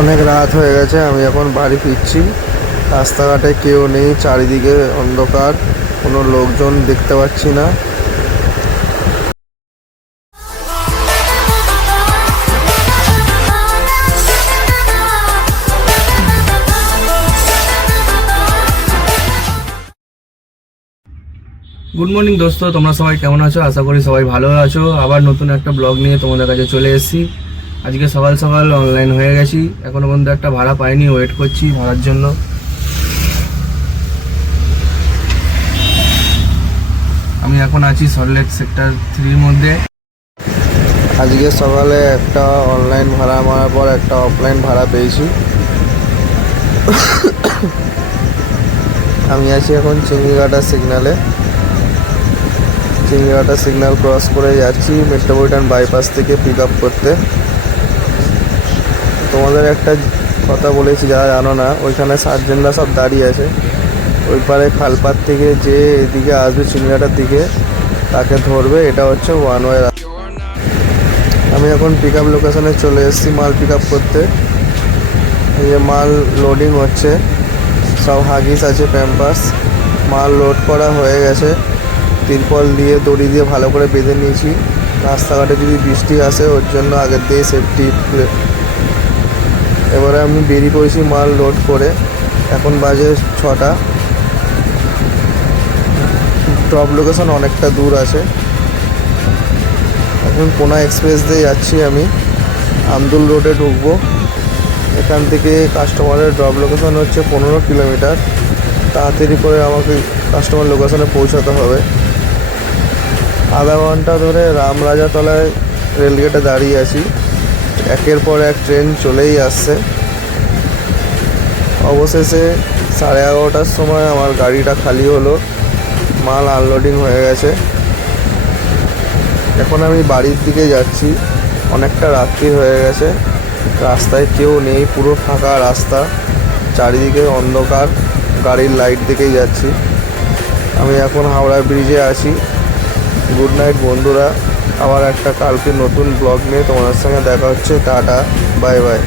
অনেক রাত হয়ে গেছে, আমি এখন বাড়ি ফিরছি। রাস্তাঘাটে কেউ নেই, চারিদিকে অন্ধকার, কোনো লোকজন দেখতে পাচ্ছি না। গুড মর্নিং দোস্ত, তোমরা সবাই কেমন আছো? আশা করি সবাই ভালো আছো। আবার নতুন একটা ব্লগ নিয়ে তোমাদের কাছে চলে এসেছি। আজকে সকাল সকাল অনলাইন হয়ে গেছি, এখনো পর্যন্ত একটা ভাড়া পাইনি, ওয়েট করছি ভাড়ার জন্য। আমি এখন আছি সল্টলেক সেক্টর 3-র মধ্যে। আজকে সকালে একটা অনলাইন ভাড়া মারার পর একটা অফলাইন ভাড়া পেয়েছি। আমি আছি এখন চিংড়িঘাটা সিগন্যালে। চিংড়িঘাটা সিগন্যাল ক্রস করে যাচ্ছি মেট্রোপলিটন বাইপাস থেকে পিক আপ করতে। তোমাদের একটা কথা বলেছি, যারা জানো না, ওইখানে সার্জেনরা সব দাঁড়িয়ে আছে। ওই পারে খালপাড় থেকে যে এদিকে আসবে চিংড়িঘাটার দিকে, তাকে ধরবে। এটা হচ্ছে ওয়ান ওয়ে। আমি এখন পিক আপ লোকেশনে চলে এসেছি মাল পিক আপ করতে। এই যে মাল লোডিং হচ্ছে, সব হাগিস আছে, প্যাম্পাস। মাল লোড করা হয়ে গেছে, তিরপল দিয়ে দড়ি দিয়ে ভালো করে বেঁধে নিয়েছি। রাস্তাঘাটে যদি বৃষ্টি আসে ওর জন্য আগের দিয়ে সেফটি। এবারে আমি বেরিয়ে পড়েছি মাল লোড করে। এখন বাজে 6টা। ড্রপ লোকেশন অনেকটা দূর আছে। এখন কোনা এক্সপ্রেস দিয়ে যাচ্ছি, আমি আমদুল রোডে ঢুকবো। এখান থেকে কাস্টমারের ড্রপ লোকেশন হচ্ছে 15 কিলোমিটার। তাড়াতাড়ি করে আমাকে কাস্টমার লোকেশনে পৌঁছাতে হবে। আধা ঘন্টা ধরে রামরাজাতলায় রেলগেটে দাঁড়িয়ে আছি, একের পর এক ট্রেন চলেই আসছে। অবশেষে 11:30টার সময় আমার গাড়িটা খালি হলো, মাল আনলোডিং হয়ে গেছে। এখন আমি বাড়ির দিকে যাচ্ছি, অনেকটা রাত্রি হয়ে গেছে। রাস্তায় কেউ নেই, পুরো ফাঁকা রাস্তা, চারিদিকে অন্ধকার, গাড়ির লাইট দিকেই যাচ্ছি। আমি এখন হাওড়া ব্রিজে আছি। গুড নাইট বন্ধুরা, আবার একটা কালকে নতুন ব্লগ নিয়ে তোমাদের সঙ্গে দেখা হচ্ছে। Tata, bye bye.